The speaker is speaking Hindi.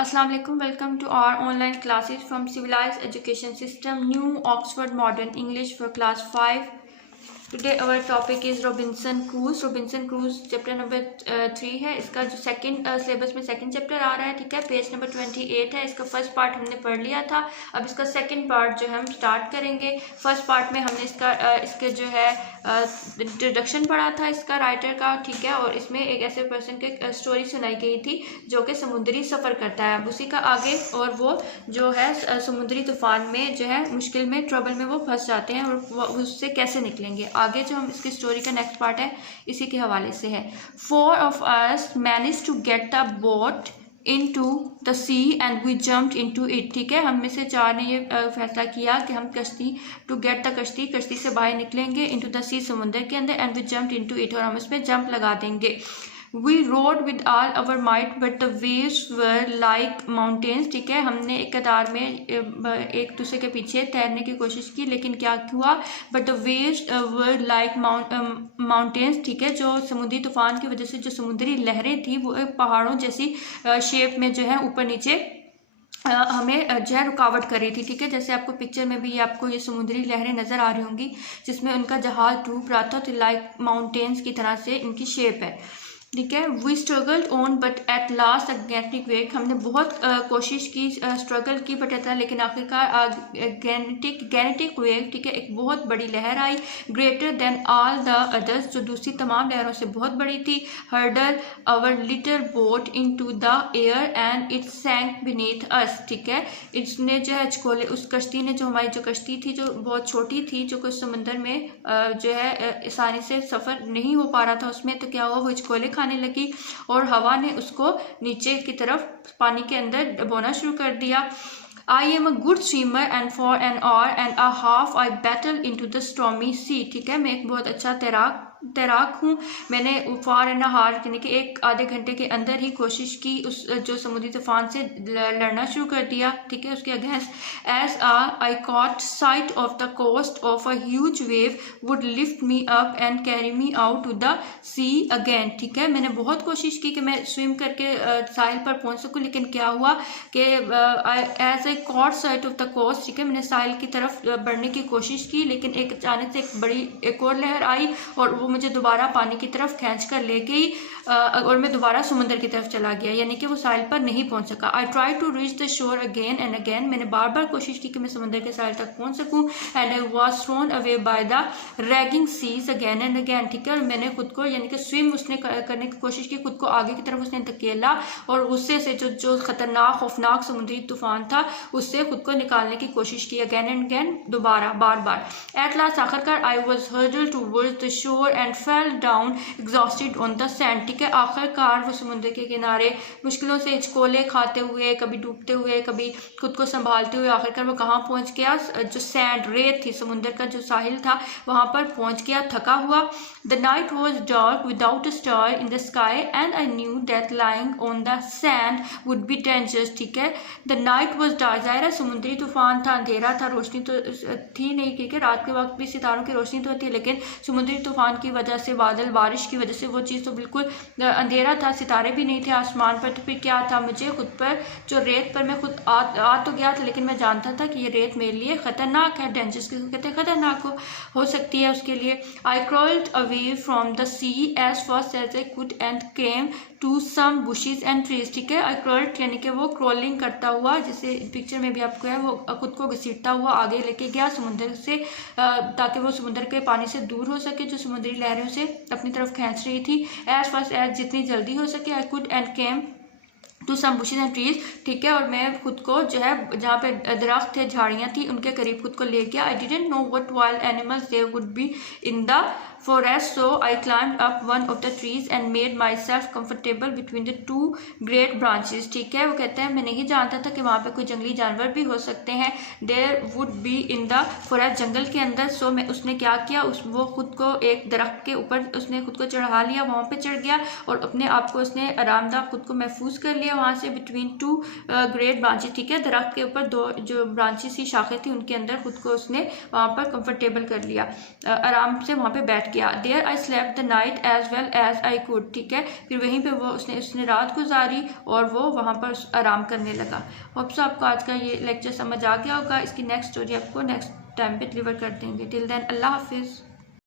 Assalamu alaikum. Welcome to our online classes from Civilized Education System, New Oxford Modern English for class 5. Today our topic is Robinson Crusoe. Robinson Crusoe chapter number 3 है. इसका जो सेकंड सिलेबस में सेकंड चैप्टर आ रहा है, ठीक है. पेज नंबर 28 है. इसका फर्स्ट पार्ट हमने पढ़ लिया था. अब इसका सेकंड पार्ट जो है हम स्टार्ट करेंगे. फर्स्ट पार्ट में हमने इसके जो है इंट्रोडक्शन पढ़ा था इसका राइटर का, ठीक है. और इसमें एक ऐसे पर्सन की स्टोरी सुनाई गई थी जो कि समुद्री सफ़र करता है. उसी का आगे और वो जो है समुद्री तूफान में जो है मुश्किल में ट्रबल में वो फंस जाते हैं और उससे कैसे निकलेंगे. आगे जो हम इसकी स्टोरी का नेक्स्ट पार्ट है इसी के हवाले से है. 4 of us managed to get the boat into the sea and we jumped into it. ठीक है, हम में से 4 ने ये फैसला किया कि हम कश्ती से बाहर निकलेंगे into the sea समुद्र के अंदर and we jumped into it और हम इसमें जंप लगा देंगे. We rowed with all our might but the waves were like mountains. ठीक है, हमने एक कतार में एक दूसरे के पीछे तैरने की कोशिश की, लेकिन क्या हुआ, but the waves were like mountains. ठीक है, जो समुद्री तूफान की वजह से जो समुद्री लहरें थी वो एक पहाड़ों जैसी शेप में जो है ऊपर नीचे हमें जो है रुकावट कर रही थी. ठीक है, जैसे आपको पिक्चर में भी आपको ये समुद्री लहरें नज़र आ रही होंगी जिसमें उनका जहाज डूब रहा था. तो लाइक माउंटेन्स की तरह से इनकी शेप है. ठीक है, we struggled on but at last gigantic wave. हमने बहुत कोशिश की, स्ट्रगल की, बट लेकिन आखिरकार गैनेटिक वेव, ठीक है, एक बहुत बड़ी लहर आई. Greater than all the others, जो दूसरी तमाम लहरों से बहुत बड़ी थी. Hurled our little boat into the air and it sank beneath us. ठीक है, इसने जो है चकोले, उस कश्ती ने, जो हमारी जो कश्ती थी जो बहुत छोटी थी, जो कुछ समंदर में जो है आसानी से सफ़र नहीं हो पा रहा था उसमें, तो क्या हुआ, वो चकोले खाने लगी और हवा ने उसको नीचे की तरफ पानी के अंदर डुबोना शुरू कर दिया. I am a good swimmer and for an hour and a half I battled into the stormy sea. ठीक है, मैं एक बहुत अच्छा तैराक हूँ. मैंने फॉर एंड हार यानी कि एक आधे घंटे के अंदर ही कोशिश की उस जो समुद्री तूफान से लड़ना शुरू कर दिया. ठीक है, उसके against. As I caught sight of the coast of a huge wave would lift me up and carry me out to the sea again. ठीक है, मैंने बहुत कोशिश की कि मैं स्विम करके साहिल पर पहुंच सकूं, लेकिन क्या हुआ कि as I caught sight of the coast, ठीक है, मैंने साहिल की तरफ बढ़ने की कोशिश की, लेकिन एक अचानक से एक और लहर आई और वो मुझे दोबारा पानी की तरफ खींच कर ले गई और मैं दोबारा समुद्र की तरफ चला गया, यानी कि वो साहिल पर नहीं पहुंच सका. I try to reach the shore again and again. मैंने बार बार कोशिश की कि मैं समुद्र के साहिल तक पहुंच सकूं. And I was thrown away by the raging seas again and again. ठीक है, और मैंने खुद को यानी कि स्विम उसने करने की कोशिश की, खुद को आगे की तरफ उसने धकेला और उससे से जो खतरनाक खौफनाक समुद्री तूफान था उससे खुद को निकालने की कोशिश की अगेन एंड अगेन, दोबारा बार बार. एट लास्ट आखिरकार I was hurdle towards the shore and fell down exhausted on the sand. ठीक है, आखिरकार वो समुद्र के किनारे मुश्किलों से हिचकोले खाते हुए, कभी डूबते हुए, कभी खुद को संभालते हुए आखिरकार वो कहाँ पहुँच गया, जो सैंड रेत थी, समुद्र का जो साहिल था वहाँ पर पहुँच गया थका हुआ. The night was dark without a star in the sky and I knew that lying on the sand would be dangerous. ठीक है, द नाइट वॉज डार्क, ज़ाहिर है समुद्री तूफान था, अंधेरा था, रोशनी तो थी नहीं, क्योंकि रात के वक्त भी सितारों की रोशनी तो होती है, लेकिन समुद्री तूफान की वजह से, बादल बारिश की वजह से वो चीज़ तो बिल्कुल अंधेरा था, सितारे भी नहीं थे आसमान पर. तो फिर क्या था, मुझे खुद पर जो रेत पर मैं खुद आ तो गया था, लेकिन मैं जानता था कि ये रेत मेरे लिए ख़तरनाक है. डेंजरस किसको कहते हैं, ख़तरनाक हो सकती है उसके लिए. I crawled away from the sea as fast as I could and came to some bushes and trees. ठीक है, आई क्रॉल्ड यानी कि वो क्रॉलिंग करता हुआ, जैसे पिक्चर में भी आपको है, वो खुद को घसीटता हुआ आगे लेके गया समुद्र से, ताकि वो समुद्र के पानी से दूर हो सके, जो समुद्री लहरों से अपनी तरफ खींच रही थी. एज फास्ट एज जितनी जल्दी हो सके. I could and came to some bushes and trees. ठीक है, और मैं खुद को जो है जहाँ पे दरख्त थे, झाड़ियाँ थी, उनके करीब खुद को ले गया. I didn't know what wild animals there would be in the forest, so I climbed up one of the trees and made myself comfortable between the two great branches. ठीक है, वो कहते हैं मैं नहीं जानता था कि वहाँ पे कोई जंगली जानवर भी हो सकते हैं. There would be in the forest, जंगल के अंदर. so उसने क्या किया, वो खुद को एक दरख्त के ऊपर उसने खुद को चढ़ा लिया, वहाँ पे चढ़ गया और अपने आप को उसने आरामदायक खुद को महफूज कर लिया वहाँ से. Between two great branches. ठीक है, दरख्त के ऊपर 2 जो ब्रांचेस थी, शाखें थी, उनके अंदर खुद को उसने वहाँ पर कंफर्टेबल कर लिया, आराम से वहाँ पे बैठ बैठ गया। There I slept the night as well as I could, ठीक है। फिर वहीं पे वो उसने रात गुजारी और वो वहाँ पर आराम करने लगा। होप्स आपको आज का ये लेक्चर समझ आ गया होगा। इसकी नेक्स्ट स्टोरी आपको नेक्स्ट टाइम पे डिलीवर कर देंगे। टिल देन अल्लाह हाफिज़।